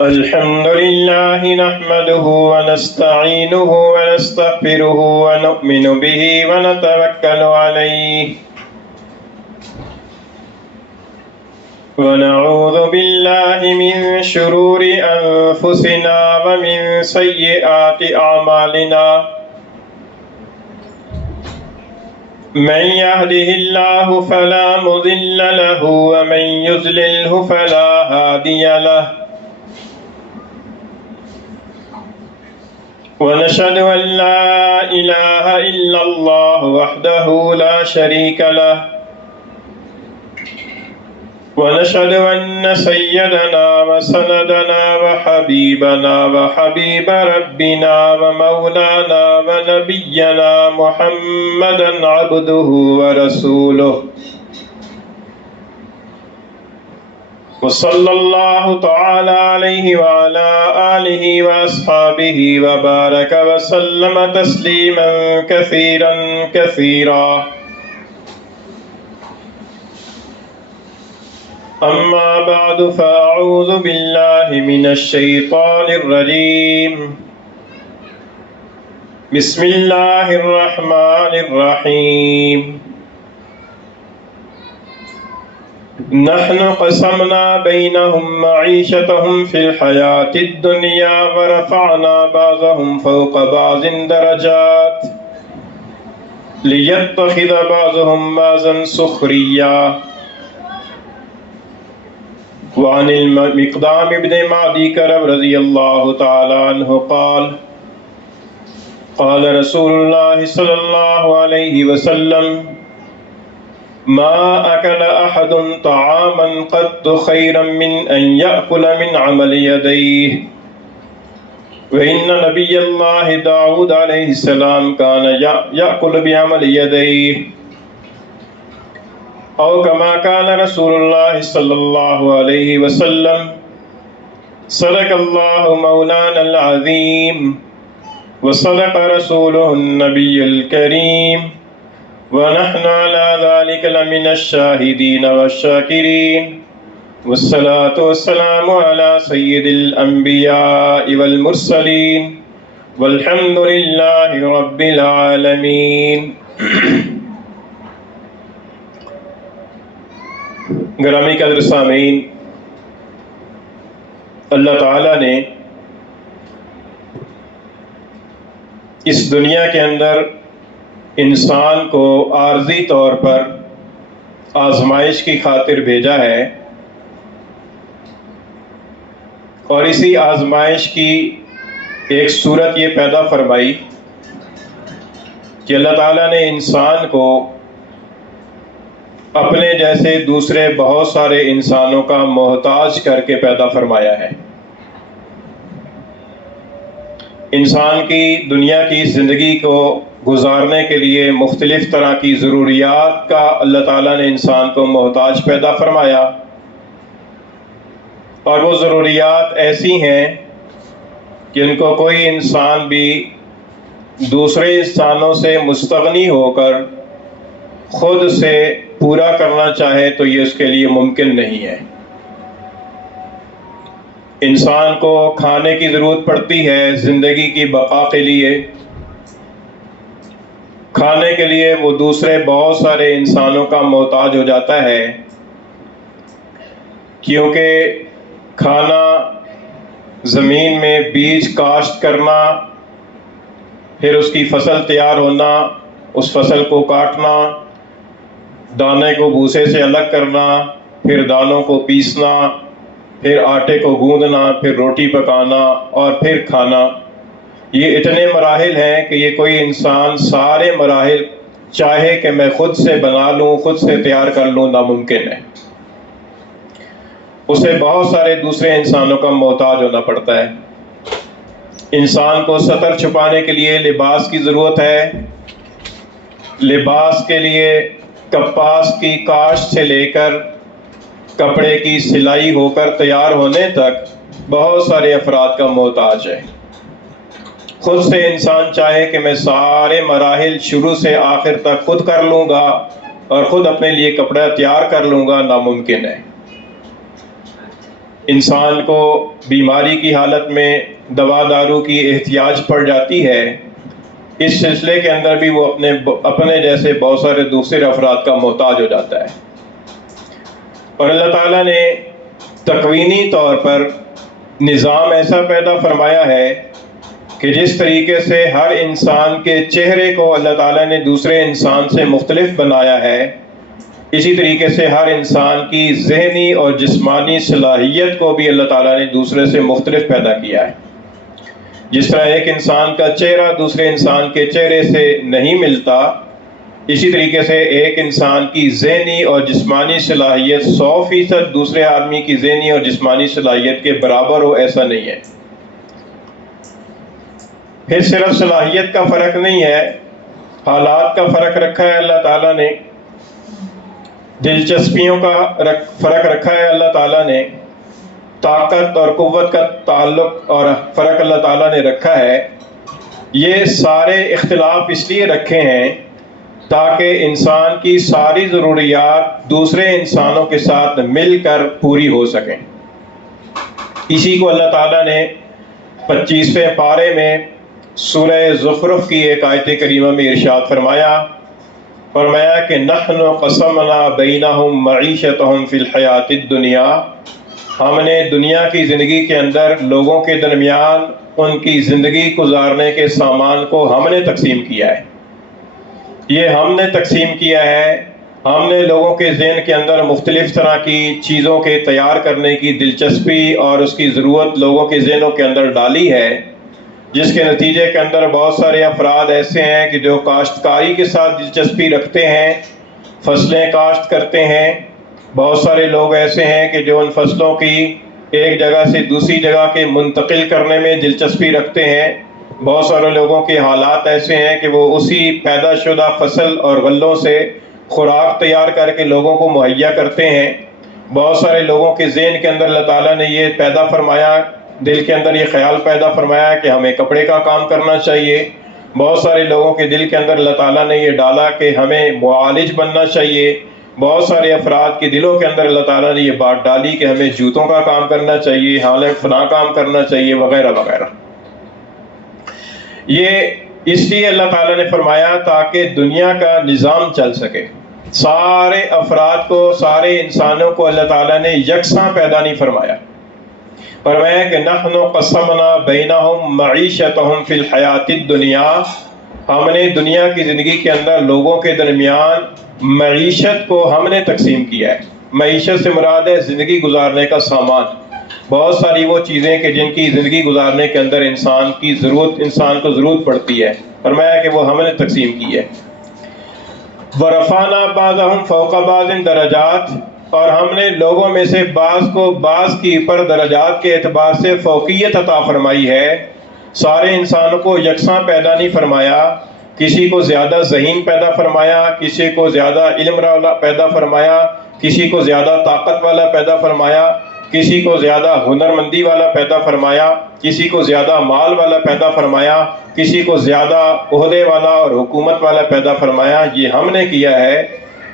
الحمد لله نحمده ونستعينه ونستغفره ونؤمن به ونتوكل عليه ونعوذ بالله من شرور أنفسنا ومن سيئات أعمالنا من يهده الله فلا مضل له ومن يضلله فلا هادي له ونشهد أن لا إله إلا الله وحده لا شريك له ونشهد أن سيدنا وسندنا وحبيبنا وحبيب ربنا ومولانا ونبينا محمدا عبده ورسوله وصلى الله تعالى عليه وعلى آله وأصحابه وبارك وسلم تسليما كثيرا كثيرا. أما بعد فأعوذ بالله من الشيطان الرجيم. بسم الله الرحمن الرحيم. نحن قسمنا بينهم معيشتهم في الحياة الدنيا ورفعنا بعضهم فوق بعض درجات ليتخذ بعضهم بعضا سخريا. وعن المقدام بن معدي كرب رضي الله تعالى عنه قال قال رسول الله صلى الله عليه وسلم ما أكل أحد طعاما قط خيرا من أن يأكل من عمل يديه. وإن نبي الله داود عليه السلام كان يأكل بعمل يديه أو كما قال رسول الله صلى الله عليه وسلم. صدق الله مولانا العظيم وصدق رسوله النبي الكريم ونحن على ذلك لمن الشاهدين والشاكرين. والصلاة والسلام على سيد الأنبياء والمرسلين والحمد لله رب العالمين. گرامی قدر سامعین، اللہ تعالیٰ نے اس دنیا کے اندر انسان کو عارضی طور پر آزمائش کی خاطر بھیجا ہے، اور اسی آزمائش کی ایک صورت یہ پیدا فرمائی کہ اللہ تعالیٰ نے انسان کو اپنے جیسے دوسرے بہت سارے انسانوں کا محتاج کر کے پیدا فرمایا ہے. انسان کی دنیا کی زندگی کو گزارنے کے لیے مختلف طرح کی ضروریات کا اللہ تعالیٰ نے انسان کو محتاج پیدا فرمایا، اور وہ ضروریات ایسی ہیں کہ ان کو کوئی انسان بھی دوسرے انسانوں سے مستغنی ہو کر خود سے پورا کرنا چاہے تو یہ اس کے لیے ممکن نہیں ہے. انسان کو کھانے کی ضرورت پڑتی ہے زندگی کی بقا کے لیے. کھانے کے لیے وہ دوسرے بہت سارے انسانوں کا محتاج ہو جاتا ہے، کیونکہ کھانا، زمین میں بیج کاشت کرنا، پھر اس کی فصل تیار ہونا، اس فصل کو کاٹنا، دانے کو بھوسے سے الگ کرنا، پھر دانوں کو پیسنا، پھر آٹے کو گوندنا، پھر روٹی پکانا اور پھر کھانا. یہ اتنے مراحل ہیں کہ یہ کوئی انسان سارے مراحل چاہے کہ میں خود سے بنا لوں، خود سے تیار کر لوں، ناممکن ہے. اسے بہت سارے دوسرے انسانوں کا محتاج ہونا پڑتا ہے. انسان کو ستر چھپانے کے لیے لباس کی ضرورت ہے. لباس کے لیے کپاس کی کاشت سے لے کر کپڑے کی سلائی ہو کر تیار ہونے تک بہت سارے افراد کا محتاج ہے. خود سے انسان چاہے کہ میں سارے مراحل شروع سے آخر تک خود کر لوں گا اور خود اپنے لیے کپڑا تیار کر لوں گا، ناممکن ہے. انسان کو بیماری کی حالت میں دوا دارو کی احتیاج پڑ جاتی ہے، اس سلسلے کے اندر بھی وہ اپنے جیسے بہت سارے دوسرے افراد کا محتاج ہو جاتا ہے۔ اور اللہ تعالیٰ نے تکوینی طور پر نظام ایسا پیدا فرمایا ہے کہ جس طریقے سے ہر انسان کے چہرے کو اللہ تعالیٰ نے دوسرے انسان سے مختلف بنایا ہے، اسی طریقے سے ہر انسان کی ذہنی اور جسمانی صلاحیت کو بھی اللہ تعالیٰ نے دوسرے سے مختلف پیدا کیا ہے۔ جس طرح ایک انسان کا چہرہ دوسرے انسان کے چہرے سے نہیں ملتا، اسی طریقے سے ایک انسان کی ذہنی اور جسمانی صلاحیت 100% دوسرے آدمی کی ذہنی اور جسمانی صلاحیت کے برابر ہو، ایسا نہیں ہے۔ پھر صرف صلاحیت کا فرق نہیں ہے، حالات کا فرق رکھا ہے اللہ تعالیٰ نے، دلچسپیوں کا فرق رکھا ہے اللہ تعالیٰ نے، طاقت اور قوت کا تعلق اور فرق اللہ تعالیٰ نے رکھا ہے۔ یہ سارے اختلاف اس لیے رکھے ہیں تاکہ انسان کی ساری ضروریات دوسرے انسانوں کے ساتھ مل کر پوری ہو سکیں۔ اسی کو اللہ تعالیٰ نے 25ویں پارے میں سورہ زخرف کی ایک آیت کریمہ میں ارشاد فرمایا کہ نحن قسمنا بینہم معیشتہم فی الحیات الدنیا، ہم نے دنیا کی زندگی کے اندر لوگوں کے درمیان ان کی زندگی گزارنے کے سامان کو ہم نے تقسیم کیا ہے۔ یہ ہم نے تقسیم کیا ہے، ہم نے لوگوں کے ذہن کے اندر مختلف طرح کی چیزوں کے تیار کرنے کی دلچسپی اور اس کی ضرورت لوگوں کے ذہنوں کے اندر ڈالی ہے، جس کے نتیجے کے اندر بہت سارے افراد ایسے ہیں کہ جو کاشتکاری کے ساتھ دلچسپی رکھتے ہیں، فصلیں کاشت کرتے ہیں۔ بہت سارے لوگ ایسے ہیں کہ جو ان فصلوں کی ایک جگہ سے دوسری جگہ کے منتقل کرنے میں دلچسپی رکھتے ہیں۔ بہت سارے لوگوں کے حالات ایسے ہیں کہ وہ اسی پیدا شدہ فصل اور غلوں سے خوراک تیار کر کے لوگوں کو مہیا کرتے ہیں۔ بہت سارے لوگوں کے ذہن کے اندر اللہ تعالیٰ نے یہ پیدا فرمایا، دل کے اندر یہ خیال پیدا فرمایا کہ ہمیں کپڑے کا کام کرنا چاہیے۔ بہت سارے لوگوں کے دل کے اندر اللہ تعالیٰ نے یہ ڈالا کہ ہمیں معالج بننا چاہیے۔ بہت سارے افراد کے دلوں کے اندر اللہ تعالیٰ نے یہ بات ڈالی کہ ہمیں جوتوں کا کام کرنا چاہیے، حالانکہ فلاں کام کرنا چاہیے، وغیرہ وغیرہ۔ یہ اس لیے اللہ تعالیٰ نے فرمایا تاکہ دنیا کا نظام چل سکے۔ سارے افراد کو، سارے انسانوں کو اللہ تعالیٰ نے یکساں پیدا نہیں فرمایا۔ فرمایا کہ نحن قسمنا بینہم معیشتہم فی الحیات الدنیا، ہم نے دنیا کی زندگی کے اندر لوگوں کے درمیان معیشت کو ہم نے تقسیم کیا ہے۔ معیشت سے مراد ہے زندگی گزارنے کا سامان، بہت ساری وہ چیزیں کہ جن کی زندگی گزارنے کے اندر انسان کو ضرورت پڑتی ہے، فرمایا کہ وہ ہم نے تقسیم کی ہے۔ وَرَفَعْنَا بَعْضَهُمْ فَوْقَ بَعْضٍ درجات، اور ہم نے لوگوں میں سے بعض کو بعض کی اوپر درجات کے اعتبار سے فوقیت عطا فرمائی ہے۔ سارے انسانوں کو یکساں پیدا نہیں فرمایا، کسی کو زیادہ ذہین پیدا فرمایا، کسی کو زیادہ علم والا پیدا فرمایا، کسی کو زیادہ طاقت والا پیدا فرمایا، کسی کو زیادہ ہنرمندی والا پیدا فرمایا، کسی کو زیادہ مال والا پیدا فرمایا، کسی کو زیادہ عہدے والا اور حکومت والا پیدا فرمایا۔ یہ ہم نے کیا ہے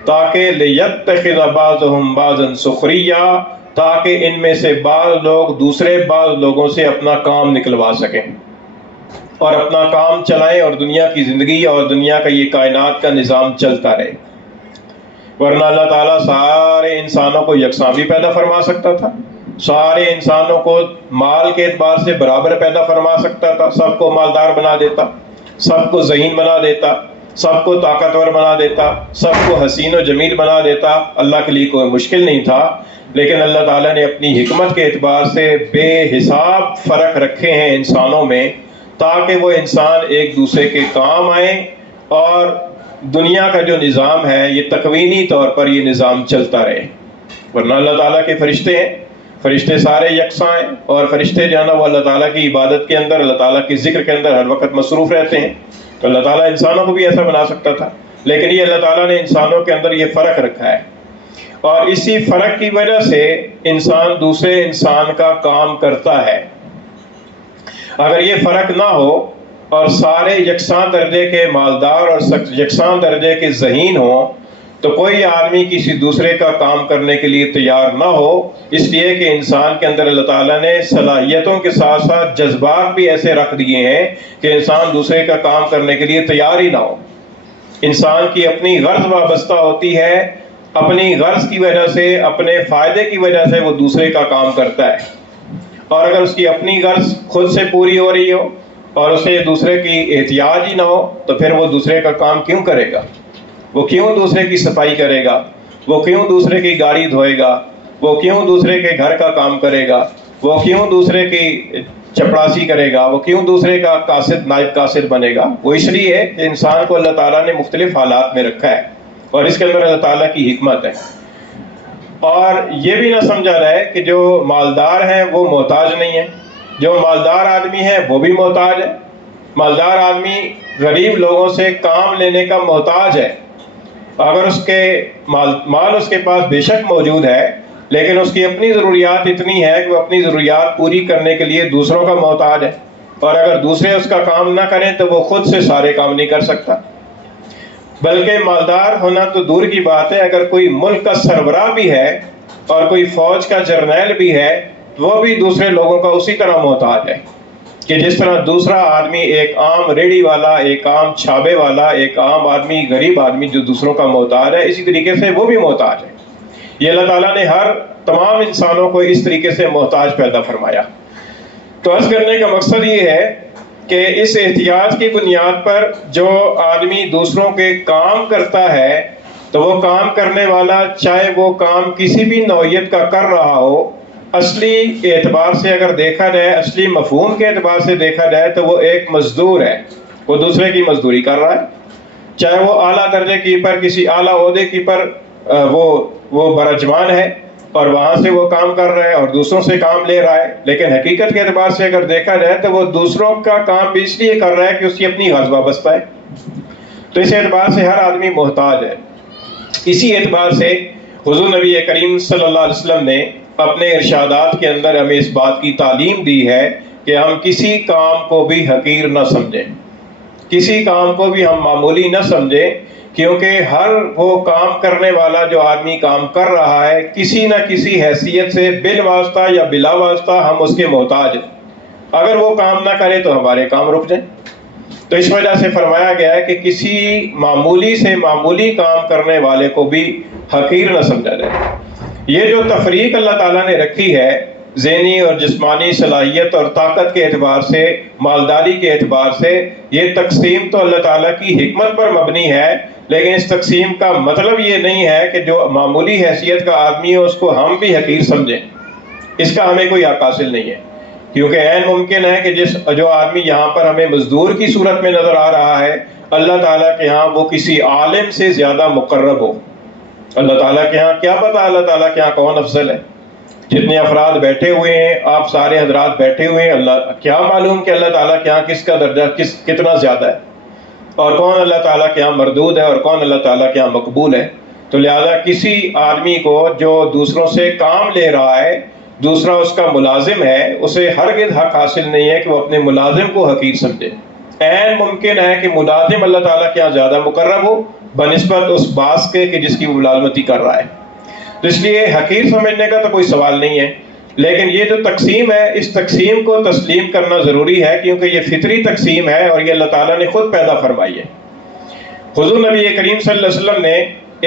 تاکہ لِيَتَّخِذَ بَعْضُهُمْ بَعْضًا سُخْرِيًّا، تاکہ ان میں سے بعض لوگ دوسرے بعض لوگوں سے اپنا کام نکلوا سکیں اور اپنا کام چلائیں، اور دنیا کی زندگی اور دنیا کا یہ کائنات کا نظام چلتا رہے۔ ورنہ اللہ تعالیٰ سارے انسانوں کو یکساں بھی پیدا فرما سکتا تھا، سارے انسانوں کو مال کے اعتبار سے برابر پیدا فرما سکتا تھا، سب کو مالدار بنا دیتا، سب کو ذہین بنا دیتا، سب کو طاقتور بنا دیتا، سب کو حسین و جمیل بنا دیتا۔ اللہ کے لیے کوئی مشکل نہیں تھا، لیکن اللہ تعالیٰ نے اپنی حکمت کے اعتبار سے بے حساب فرق رکھے ہیں انسانوں میں، تاکہ وہ انسان ایک دوسرے کے کام آئیں اور دنیا کا جو نظام ہے یہ تکوینی طور پر یہ نظام چلتا رہے۔ ورنہ اللہ تعالیٰ کے فرشتے ہیں، فرشتے سارے یکساں ہیں، اور فرشتے جو ہے نا وہ اللہ تعالیٰ کی عبادت کے اندر، اللہ تعالیٰ کی ذکر کے اندر ہر وقت مصروف رہتے ہیں۔ تو اللہ تعالیٰ انسانوں کو بھی ایسا بنا سکتا تھا، لیکن یہ اللہ تعالیٰ نے انسانوں کے اندر یہ فرق رکھا ہے، اور اسی فرق کی وجہ سے انسان دوسرے انسان کا کام کرتا ہے۔ اگر یہ فرق نہ ہو اور سارے یکساں درجے کے مالدار اور یکساں درجے کے ذہین ہوں، تو کوئی آدمی کسی دوسرے کا کام کرنے کے لیے تیار نہ ہو، اس لیے کہ انسان کے اندر اللہ تعالیٰ نے صلاحیتوں کے ساتھ ساتھ جذبات بھی ایسے رکھ دیے ہیں کہ انسان دوسرے کا کام کرنے کے لیے تیار ہی نہ ہو۔ انسان کی اپنی غرض وابستہ ہوتی ہے، اپنی غرض کی وجہ سے، اپنے فائدے کی وجہ سے وہ دوسرے کا کام کرتا ہے، اور اگر اس کی اپنی غرض خود سے پوری ہو رہی ہو اور اسے دوسرے کی احتیاج ہی نہ ہو تو پھر وہ دوسرے کا کام کیوں کرے گا؟ وہ کیوں دوسرے کی صفائی کرے گا؟ وہ کیوں دوسرے کی گاڑی دھوئے گا؟ وہ کیوں دوسرے کے گھر کا کام کرے گا؟ وہ کیوں دوسرے کی چپڑاسی کرے گا؟ وہ کیوں دوسرے کا قاصد نائب قاصد بنے گا؟ وہ اس لیے کہ انسان کو اللہ تعالیٰ نے مختلف حالات میں رکھا ہے اور اس کے اندر اللہ تعالیٰ کی حکمت ہے۔ اور یہ بھی نہ سمجھا جائے کہ جو مالدار ہیں وہ محتاج نہیں ہیں، جو مالدار آدمی ہے وہ بھی محتاج ہے۔ مالدار آدمی غریب لوگوں سے کام لینے کا محتاج ہے۔ اگر اس کے مال اس کے پاس بے شک موجود ہے، لیکن اس کی اپنی ضروریات اتنی ہے کہ وہ اپنی ضروریات پوری کرنے کے لیے دوسروں کا محتاج ہے، اور اگر دوسرے اس کا کام نہ کریں تو وہ خود سے سارے کام نہیں کر سکتا۔ بلکہ مالدار ہونا تو دور کی بات ہے، اگر کوئی ملک کا سربراہ بھی ہے اور کوئی فوج کا جرنیل بھی ہے، وہ بھی دوسرے لوگوں کا اسی طرح محتاج ہے کہ جس طرح دوسرا آدمی، ایک عام ریڑھی والا، ایک عام چھابے والا، ایک عام آدمی، غریب آدمی جو دوسروں کا محتاج ہے، اسی طریقے سے وہ بھی محتاج ہے۔ یہ اللہ تعالیٰ نے ہر تمام انسانوں کو اس طریقے سے محتاج پیدا فرمایا۔ تو عرض کرنے کا مقصد یہ ہے کہ اس احتیاج کی بنیاد پر جو آدمی دوسروں کے کام کرتا ہے تو وہ کام کرنے والا، چاہے وہ کام کسی بھی نوعیت کا کر رہا ہو، اصلی اعتبار سے اگر دیکھا جائے، اصلی مفہوم کے اعتبار سے دیکھا جائے تو وہ ایک مزدور ہے، وہ دوسرے کی مزدوری کر رہا ہے، چاہے وہ اعلیٰ درجے کی پر کسی اعلیٰ عہدے کی پر وہ برجمان ہے اور وہاں سے وہ کام کر رہا ہے اور دوسروں سے کام لے رہا ہے، لیکن حقیقت کے اعتبار سے اگر دیکھا جائے تو وہ دوسروں کا کام بھی اس لیے کر رہا ہے کہ اس کی اپنی غرض وابستہ ہے۔ تو اس اعتبار سے ہر آدمی محتاج ہے۔ اسی اعتبار سے حضور نبی کریم صلی اللہ علیہ وسلم نے اپنے ارشادات کے اندر ہمیں اس بات کی تعلیم دی ہے کہ ہم کسی کام کو بھی حقیر نہ سمجھیں، کسی کام کو بھی ہم معمولی نہ سمجھیں، کیونکہ ہر وہ کام کرنے والا جو آدمی کام کر رہا ہے، کسی نہ کسی حیثیت سے بالواسطہ یا بلا واسطہ ہم اس کے محتاج ہیں۔ اگر وہ کام نہ کرے تو ہمارے کام رک جائیں۔ تو اس وجہ سے فرمایا گیا ہے کہ کسی معمولی سے معمولی کام کرنے والے کو بھی حقیر نہ سمجھا جائے۔ یہ جو تفریق اللہ تعالیٰ نے رکھی ہے ذہنی اور جسمانی صلاحیت اور طاقت کے اعتبار سے، مالداری کے اعتبار سے، یہ تقسیم تو اللہ تعالیٰ کی حکمت پر مبنی ہے، لیکن اس تقسیم کا مطلب یہ نہیں ہے کہ جو معمولی حیثیت کا آدمی ہے اس کو ہم بھی حقیر سمجھیں۔ اس کا ہمیں کوئی حق حاصل نہیں ہے، کیونکہ عین ممکن ہے کہ جو آدمی یہاں پر ہمیں مزدور کی صورت میں نظر آ رہا ہے، اللہ تعالیٰ کے ہاں وہ کسی عالم سے زیادہ مقرب ہو۔ اللہ تعالیٰ کے ہاں کیا پتا اللہ تعالیٰ کے ہاں کون افضل ہے؟ جتنے افراد بیٹھے ہوئے ہیں، آپ سارے حضرات بیٹھے ہوئے ہیں، اللہ کیا معلوم کہ اللہ تعالیٰ کے ہاں کس کا درجہ کتنا زیادہ ہے، اور کون اللہ تعالیٰ کے ہاں مردود ہے اور کون اللہ تعالیٰ کے ہاں مقبول ہے۔ تو لہذا کسی آدمی کو جو دوسروں سے کام لے رہا ہے، دوسرا اس کا ملازم ہے، اسے ہرگز حق حاصل نہیں ہے کہ وہ اپنے ملازم کو حقیر سمجھے۔ عین ممکن ہے کہ ملازم اللہ تعالیٰ کے ہاں زیادہ مقرب ہو بنسبت اس باس کے کہ جس کی وہ ملازمتی کر رہا ہے۔ تو اس لیے حقیر سمجھنے کا تو کوئی سوال نہیں ہے، لیکن یہ جو تقسیم ہے، اس تقسیم کو تسلیم کرنا ضروری ہے، کیونکہ یہ فطری تقسیم ہے اور یہ اللہ تعالیٰ نے خود پیدا فرمائی ہے۔ حضور نبی کریم صلی اللہ علیہ وسلم نے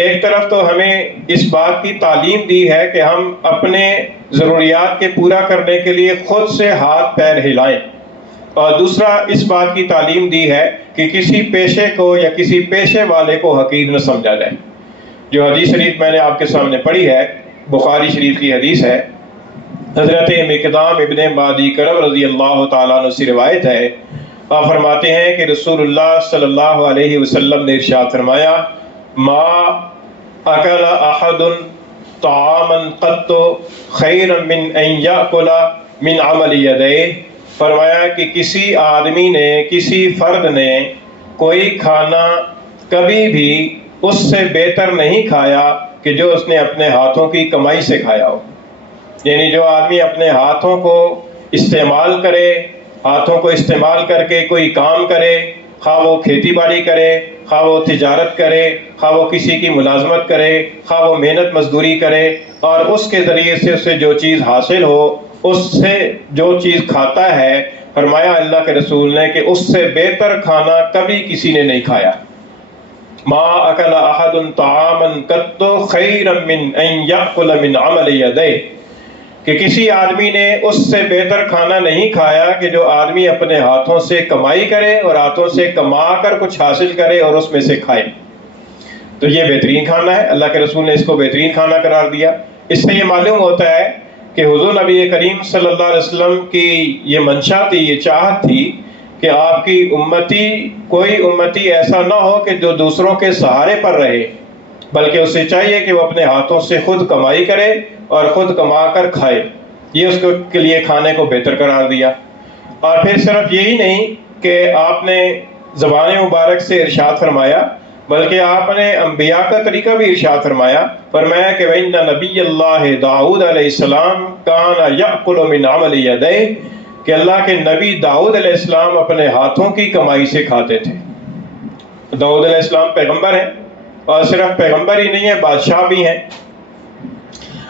ایک طرف تو ہمیں اس بات کی تعلیم دی ہے کہ ہم اپنے ضروریات کے پورا کرنے کے لیے خود سے ہاتھ پیر ہلائیں، اور دوسرا اس بات کی تعلیم دی ہے کہ کسی پیشے کو یا کسی پیشے والے کو حقیر نہ سمجھا جائے۔ جو حدیث شریف میں نے آپ کے سامنے پڑھی ہے، بخاری شریف کی حدیث ہے، حضرت مقدام ابن معدی کرب رضی اللہ تعالیٰ عنہ سے روایت ہے۔ آپ فرماتے ہیں کہ رسول اللہ صلی اللہ علیہ وسلم نے ارشاد فرمایا، ما اکل احد طعاما قط خیرا من ان یاکل من عمل یدیہ۔ فرمایا کہ کسی آدمی نے، کسی فرد نے کوئی کھانا کبھی بھی اس سے بہتر نہیں کھایا کہ جو اس نے اپنے ہاتھوں کی کمائی سے کھایا ہو۔ یعنی جو آدمی اپنے ہاتھوں کو استعمال کرے، ہاتھوں کو استعمال کر کے کوئی کام کرے، خواہ وہ کھیتی باڑی کرے، خواہ وہ تجارت کرے، خواہ وہ کسی کی ملازمت کرے، خواہ وہ محنت مزدوری کرے، اور اس کے ذریعے سے اسے جو چیز حاصل ہو، اس سے جو چیز کھاتا ہے، فرمایا اللہ کے رسول نے کہ اس سے بہتر کھانا کبھی کسی نے نہیں کھایا۔ ما اکل احد طعاما قط خیرا من ان یاکل من عمل یدیہ، کہ کسی آدمی نے اس سے بہتر کھانا نہیں کھایا کہ جو آدمی اپنے ہاتھوں سے کمائی کرے اور ہاتھوں سے کما کر کچھ حاصل کرے اور اس میں سے کھائے۔ تو یہ بہترین کھانا ہے، اللہ کے رسول نے اس کو بہترین کھانا قرار دیا۔ اس سے یہ معلوم ہوتا ہے کہ حضور نبی کریم صلی اللہ علیہ وسلم کی یہ منشا تھی، یہ چاہت تھی کہ آپ کی امتی، کوئی امتی ایسا نہ ہو کہ جو دوسروں کے سہارے پر رہے، بلکہ اسے چاہیے کہ وہ اپنے ہاتھوں سے خود کمائی کرے اور خود کما کر کھائے۔ یہ اس کے لیے کھانے کو بہتر قرار دیا۔ اور پھر صرف یہی نہیں کہ آپ نے زبان مبارک سے ارشاد فرمایا، بلکہ آپ نے انبیاء کا طریقہ بھی ارشاد فرمایا۔ فرمایا کہ وَإِنَّ نَبِيَّ اللَّهِ داؤد علیہ السلام كَانَ يَأْكُلُ مِنْ عَمَلِ يَدَيْهِ، کہ اللہ کے نبی داؤد علیہ السلام اپنے ہاتھوں کی کمائی سے کھاتے تھے۔ داؤد علیہ السلام پیغمبر ہیں، اور صرف پیغمبر ہی نہیں ہے، بادشاہ بھی ہیں۔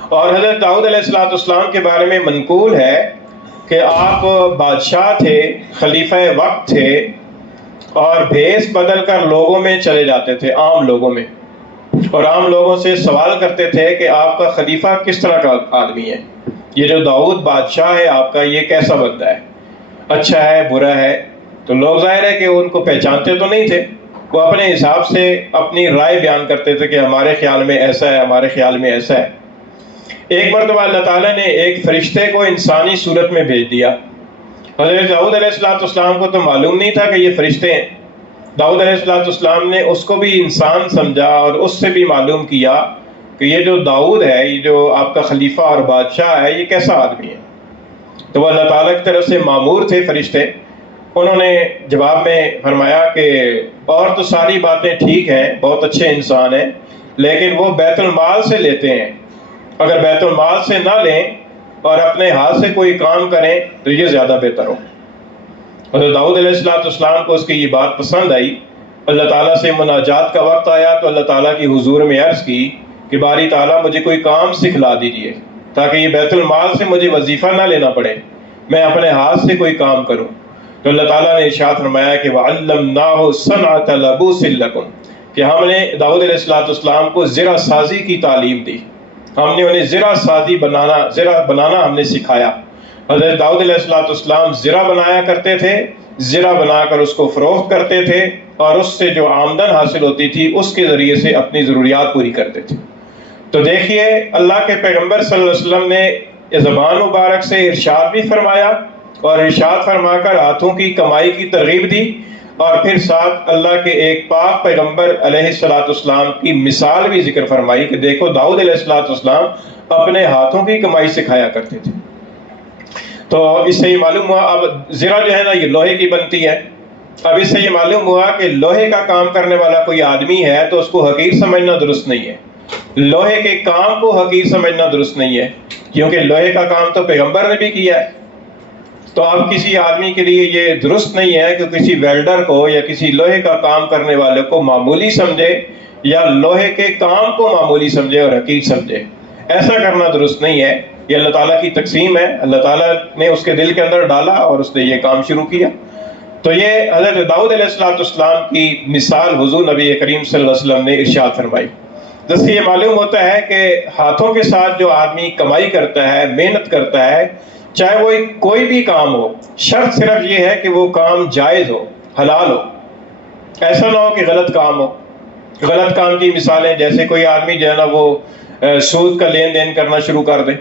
اور حضرت داؤد علیہ السلام کے بارے میں منقول ہے کہ آپ بادشاہ تھے، خلیفہ وقت تھے، اور بھیس بدل کر لوگوں میں چلے جاتے تھے، عام لوگوں میں، اور عام لوگوں سے سوال کرتے تھے کہ آپ کا خلیفہ کس طرح کا آدمی ہے، یہ جو داؤد بادشاہ ہے آپ کا، یہ کیسا بندہ ہے، اچھا ہے برا ہے؟ تو لوگ ظاہر ہے کہ ان کو پہچانتے تو نہیں تھے، وہ اپنے حساب سے اپنی رائے بیان کرتے تھے کہ ہمارے خیال میں ایسا ہے، ہمارے خیال میں ایسا ہے۔ ایک مرتبہ اللہ تعالیٰ نے ایک فرشتے کو انسانی صورت میں بھیج دیا۔ حضرت داؤد علیہ السلام کو تو معلوم نہیں تھا کہ یہ فرشتے ہیں۔ داؤد علیہ السلام نے اس کو بھی انسان سمجھا اور اس سے بھی معلوم کیا کہ یہ جو داؤد ہے، یہ جو آپ کا خلیفہ اور بادشاہ ہے، یہ کیسا آدمی ہے۔ تو وہ اللہ تعالیٰ کی طرف سے مامور تھے فرشتے۔ انہوں نے جواب میں فرمایا کہ اور تو ساری باتیں ٹھیک ہیں، بہت اچھے انسان ہیں، لیکن وہ بیت المال سے لیتے ہیں، اگر بیت المال سے نہ لیں اور اپنے ہاتھ سے کوئی کام کریں تو یہ زیادہ بہتر ہو۔ حضرت داؤد علیہ السلام کو اس کی یہ بات پسند آئی۔ اللہ تعالیٰ سے مناجات کا وقت آیا تو اللہ تعالیٰ کی حضور میں عرض کی کہ باری تعالیٰ مجھے کوئی کام سکھلا دیجیے تاکہ یہ بیت المال سے مجھے وظیفہ نہ لینا پڑے، میں اپنے ہاتھ سے کوئی کام کروں۔ تو اللہ تعالیٰ نے ارشاد فرمایا کہ وَعَلَّمْنَاهُ صَنْعَةَ لَبُوسٍ لَكُمْ، کہ ہم نے داؤد علیہ السلام کو زرہ سازی کی تعلیم دی، ہم نے انہیں زرہ سازی بنانا ہم نے سکھایا۔ حضرت داؤد علیہ السلام زرہ بنایا کرتے تھے، زرہ بنا کر اس کو فروخت کرتے تھے، اور اس سے جو آمدن حاصل ہوتی تھی اس کے ذریعے سے اپنی ضروریات پوری کرتے تھے۔ تو دیکھیے اللہ کے پیغمبر صلی اللہ علیہ وسلم نے زبان مبارک سے ارشاد بھی فرمایا، اور ارشاد فرما کر ہاتھوں کی کمائی کی ترغیب دی، اور پھر ساتھ اللہ کے ایک پاک پیغمبر علیہ السلام کی مثال بھی ذکر فرمائی کہ دیکھو داؤد علیہ السلام اپنے ہاتھوں کی کمائی سکھایا کرتے تھے۔ تو اس سے یہ معلوم ہوا، اب زرہ جو ہے نا یہ لوہے کی بنتی ہے، اب اس سے یہ معلوم ہوا کہ لوہے کا کام کرنے والا کوئی آدمی ہے تو اس کو حقیر سمجھنا درست نہیں ہے، لوہے کے کام کو حقیر سمجھنا درست نہیں ہے، کیونکہ لوہے کا کام تو پیغمبر نے بھی کیا ہے۔ تو اب کسی آدمی کے لیے یہ درست نہیں ہے کہ کسی ویلڈر کو یا کسی لوہے کا کام کرنے والے کو معمولی سمجھے، یا لوہے کے کام کو معمولی سمجھے اور حقیر سمجھے، ایسا کرنا درست نہیں ہے۔ یہ اللہ تعالیٰ کی تقسیم ہے، اللہ تعالیٰ نے اس کے دل کے اندر ڈالا اور اس نے یہ کام شروع کیا۔ تو یہ حضرت داؤد علیہ السلام کی مثال حضور نبی کریم صلی اللہ علیہ وسلم نے ارشاد فرمائی، جس سے یہ معلوم ہوتا ہے کہ ہاتھوں کے ساتھ جو آدمی کمائی کرتا ہے، محنت کرتا ہے، چاہے وہ کوئی بھی کام ہو، شرط صرف یہ ہے کہ وہ کام جائز ہو، حلال ہو، ایسا نہ ہو کہ غلط کام ہو۔ غلط کام کی مثالیں جیسے کوئی آدمی جو ہے نا وہ سود کا لین دین کرنا شروع کر دے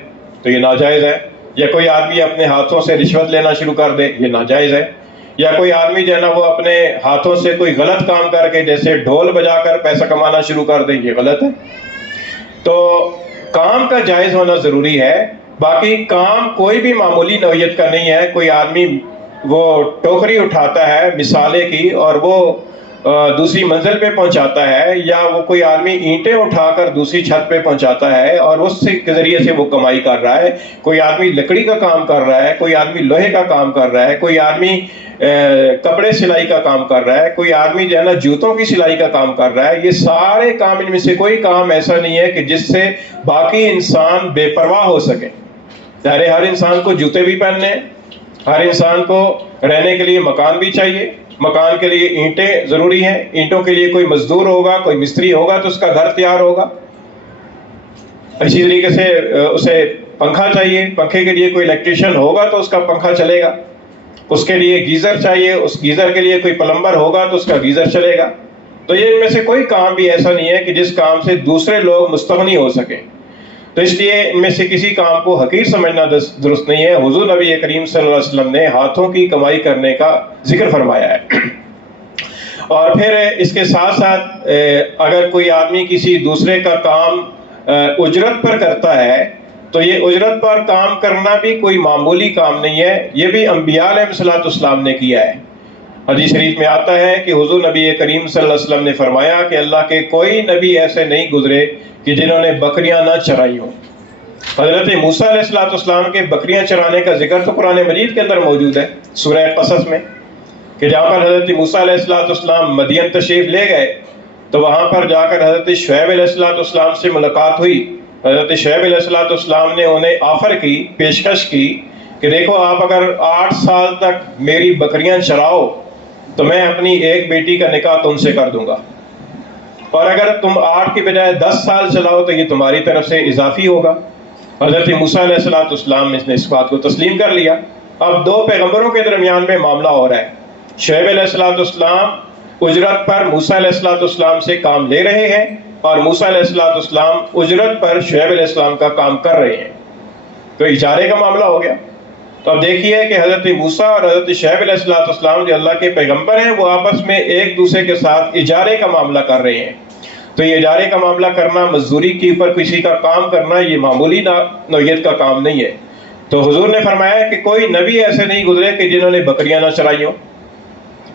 تو یہ ناجائز ہے، یا کوئی آدمی اپنے ہاتھوں سے رشوت لینا شروع کر دے، یہ ناجائز ہے، یا کوئی آدمی جو ہے نا وہ اپنے ہاتھوں سے کوئی غلط کام کر کے جیسے ڈھول بجا کر پیسہ کمانا شروع کر دے، یہ غلط ہے۔ تو کام کا جائز ہونا ضروری ہے، باقی کام کوئی بھی معمولی نوعیت کا نہیں ہے۔ کوئی آدمی وہ ٹوکری اٹھاتا ہے مثالے کی اور وہ دوسری منزل پہ پہنچاتا ہے، یا وہ کوئی آدمی اینٹیں اٹھا کر دوسری چھت پہ پہنچاتا ہے اور اس کے ذریعے سے وہ کمائی کر رہا ہے، کوئی آدمی لکڑی کا کام کر رہا ہے، کوئی آدمی لوہے کا کام کر رہا ہے، کوئی آدمی کپڑے سلائی کا کام کر رہا ہے، کوئی آدمی جو ہے نا جوتوں کی سلائی کا کام کر رہا ہے. یہ سارے کام، ان میں سے کوئی کام ایسا نہیں ہے کہ جس سے باقی انسان بے پرواہ ہو سکے. ہر انسان کو جوتے بھی پہننے ہیں، ہر انسان کو رہنے کے لیے مکان بھی چاہیے، مکان کے لیے اینٹیں ضروری ہیں، اینٹوں کے لیے کوئی مزدور ہوگا، کوئی مستری ہوگا تو اس کا گھر تیار ہوگا. اسی طریقے سے اسے پنکھا چاہیے، پنکھے کے لیے کوئی الیکٹریشین ہوگا تو اس کا پنکھا چلے گا. اس کے لیے گیزر چاہیے، اس گیزر کے لیے کوئی پلمبر ہوگا تو اس کا گیزر چلے گا. تو یہ ان میں سے کوئی کام بھی ایسا نہیں ہے کہ جس کام سے دوسرے لوگ مستغنی ہو سکیں. تو اس لیے ان میں سے کسی کام کو حقیر سمجھنا درست نہیں ہے. حضور نبی کریم صلی اللہ علیہ وسلم نے ہاتھوں کی کمائی کرنے کا ذکر فرمایا ہے. اور پھر اس کے ساتھ ساتھ اگر کوئی آدمی کسی دوسرے کا کام اجرت پر کرتا ہے تو یہ اجرت پر کام کرنا بھی کوئی معمولی کام نہیں ہے. یہ بھی انبیاء علیہ السلام نے کیا ہے. حدیث شریف میں آتا ہے کہ حضور نبی کریم صلی اللہ علیہ وسلم نے فرمایا کہ اللہ کے کوئی نبی ایسے نہیں گزرے کہ جنہوں نے بکریاں نہ چرائی ہوں. حضرت موسیٰ علیہ السلام کے بکریاں چرانے کا ذکر تو قرآن مجید کے اندر موجود ہے سورہ قصص میں، کہ جہاں پر حضرت موسیٰ علیہ السلام مدین تشریف لے گئے تو وہاں پر جا کر حضرت شعیب علیہ السلام سے ملاقات ہوئی. حضرت شعیب علیہ السلام نے انہیں آفر کی، پیشکش کی کہ دیکھو آپ اگر 8 سال تک میری بکریاں چراؤ تو میں اپنی ایک بیٹی کا نکاح تم سے کر دوں گا، اور اگر تم 8 کی بجائے 10 سال چلاؤ تو یہ تمہاری طرف سے اضافی ہوگا. حضرت موسیٰ علیہ السلام نے اس بات کو تسلیم کر لیا. اب دو پیغمبروں کے درمیان میں معاملہ ہو رہا ہے. شعیب علیہ السلام اجرت پر موسیٰ علیہ السلام سے کام لے رہے ہیں، اور موسیٰ علیہ السلام اجرت پر شعیب علیہ السلام کا کام کر رہے ہیں. تو اجارے کا معاملہ ہو گیا. تو اب دیکھیے کہ حضرت موسیٰ اور حضرت شعیب علیہ السلام جو اللہ کے پیغمبر ہیں وہ آپس میں ایک دوسرے کے ساتھ اجارے کا معاملہ کر رہے ہیں. تو یہ اجارے کا معاملہ کرنا، مزدوری کے اوپر کسی کا کام کرنا، یہ معمولی نوعیت کا کام نہیں ہے. تو حضور نے فرمایا کہ کوئی نبی ایسے نہیں گزرے کہ جنہوں نے بکریاں نہ چرائی ہوں.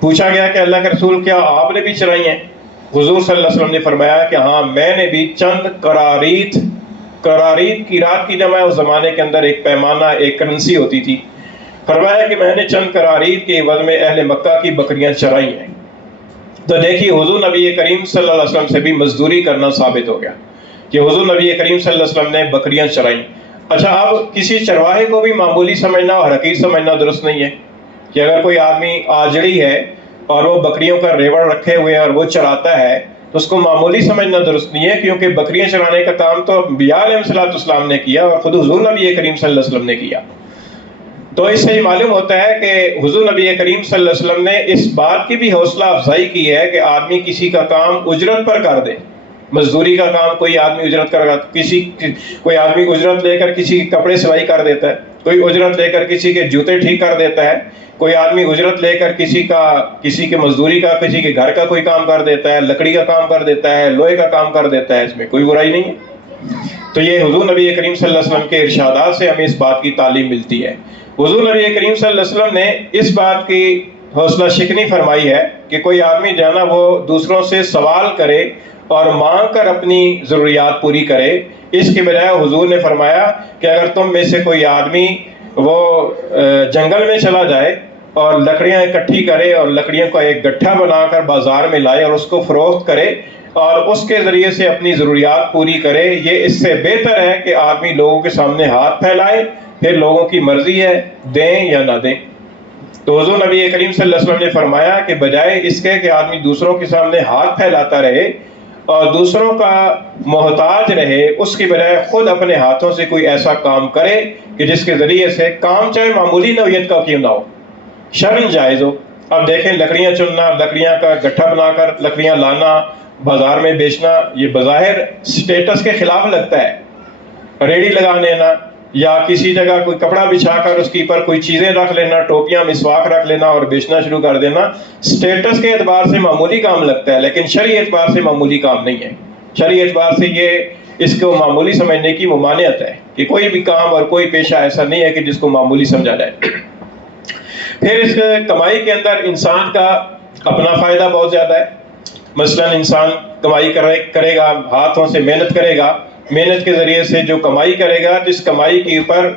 پوچھا گیا کہ اللہ کے رسول کیا آپ نے بھی چرائی ہیں؟ حضور صلی اللہ علیہ وسلم نے فرمایا کہ ہاں میں نے بھی چند قراریت کی رات کی جمع اس زمانے کے اندر ایک پیمانہ، ایک کرنسی ہوتی تھی. فرمایا کہ میں نے چند قراریت کے عوض میں اہل مکہ کی بکریاں چرائی ہیں. تو دیکھیے حضور نبی کریم صلی اللہ علیہ وسلم سے بھی مزدوری کرنا ثابت ہو گیا کہ حضور نبی کریم صلی اللہ علیہ وسلم نے بکریاں چرائیں. اچھا، اب کسی چرواہے کو بھی معمولی سمجھنا اور حقیر سمجھنا درست نہیں ہے کہ اگر کوئی آدمی آجڑی ہے اور وہ بکریوں کا ریوڑ رکھے ہوئے اور وہ چراتا ہے تو اس کو معمولی سمجھنا درست نہیں ہے، کیونکہ بکریاں چرانے کا کام تو انبیاء علیہ السلام نے کیا اور خود حضور نبی کریم صلی اللہ علیہ وسلم نے کیا. تو اس سے معلوم ہوتا ہے کہ حضور نبی کریم صلی اللہ علیہ وسلم نے اس بات کی بھی حوصلہ افزائی کی ہے کہ آدمی کسی کا کام اجرت پر کر دے. مزدوری کا کام کوئی آدمی اجرت کر، کوئی آدمی اجرت لے کر کسی کے کپڑے سلائی کر دیتا ہے، کوئی اجرت لے کر کسی کے جوتے ٹھیک کر دیتا ہے، کوئی آدمی اجرت لے کر کسی کے مزدوری کا، کسی کے گھر کا کوئی کام کر دیتا ہے، لکڑی کا کام کر دیتا ہے، لوہے کا کام کر دیتا ہے. اس میں کوئی برائی نہیں ہے. تو یہ حضور نبی کریم صلی اللہ علیہ وسلم کے ارشادات سے ہمیں اس بات کی تعلیم ملتی ہے. حضور نبی کریم صلی اللہ علیہ وسلم نے اس بات کی حوصلہ شکنی فرمائی ہے کہ کوئی آدمی جو ہے نا وہ دوسروں سے سوال کرے اور مانگ کر اپنی ضروریات پوری کرے. اس کے بجائے حضور نے فرمایا کہ اگر تم میں سے کوئی آدمی وہ جنگل میں چلا جائے اور لکڑیاں اکٹھی کرے اور لکڑیوں کا ایک گٹھا بنا کر بازار میں لائے اور اس کو فروخت کرے اور اس کے ذریعے سے اپنی ضروریات پوری کرے، یہ اس سے بہتر ہے کہ آدمی لوگوں کے سامنے ہاتھ پھیلائے، پھر لوگوں کی مرضی ہے دیں یا نہ دیں. تو حضور نبی کریم صلی اللہ علیہ وسلم نے فرمایا کہ بجائے اس کے کہ آدمی دوسروں کے سامنے ہاتھ پھیلاتا رہے اور دوسروں کا محتاج رہے، اس کی بجائے خود اپنے ہاتھوں سے کوئی ایسا کام کرے کہ جس کے ذریعے سے کام چاہے معمولی نوعیت کا کیوں نہ ہو، شرن جائز ہو. اب دیکھیں لکڑیاں چننا، لکڑیاں کا گٹھا بنا کر لکڑیاں لانا، بازار میں بیچنا، یہ بظاہر سٹیٹس کے خلاف لگتا ہے. ریڑھی لگا لینا یا کسی جگہ کوئی کپڑا بچھا کر اس کے اوپر کوئی چیزیں رکھ لینا، ٹوپیاں مسواک رکھ لینا اور بیچنا شروع کر دینا، سٹیٹس کے اعتبار سے معمولی کام لگتا ہے، لیکن شرعی اعتبار سے معمولی کام نہیں ہے. شرعی اعتبار سے یہ اس کو معمولی سمجھنے کی ممانعت ہے کہ کوئی بھی کام اور کوئی پیشہ ایسا نہیں ہے کہ جس کو معمولی سمجھا جائے. پھر اس کمائی کے اندر انسان کا اپنا فائدہ بہت زیادہ ہے. مثلا انسان کمائی کرے گا، ہاتھوں سے محنت کرے گا، محنت کے ذریعے سے جو کمائی کرے گا تو اس کمائی کے اوپر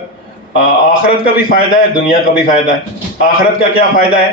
آخرت کا بھی فائدہ ہے، دنیا کا بھی فائدہ ہے. آخرت کا کیا فائدہ ہے